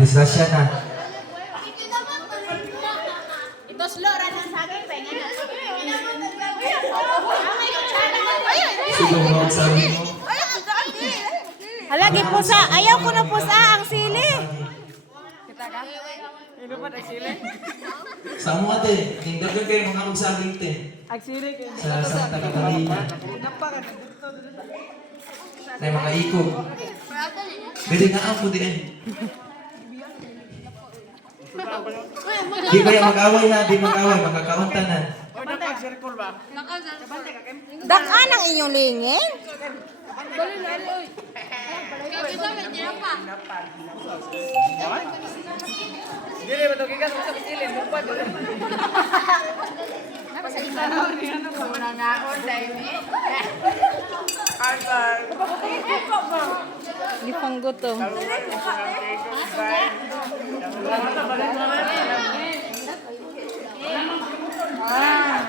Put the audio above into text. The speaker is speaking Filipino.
Disgrasya na. Ito slow ra ng saging pengen. Siguro ang sabi mo. Halagi pusa, ayaw ko na pusa ang sili. Sa mo ate, tingdagan kayo mga magsaging te. Sa Santa Catalina. Na mga ikog. Dili na ako di eh. Di kaya mag-away na, di mag-away, magkakaunta na. Dakan ang inyong lingin. Dili ba to gigas sa pisilin bukod. Una nga on dai mi. Arbar. Gipanggo to. Ah.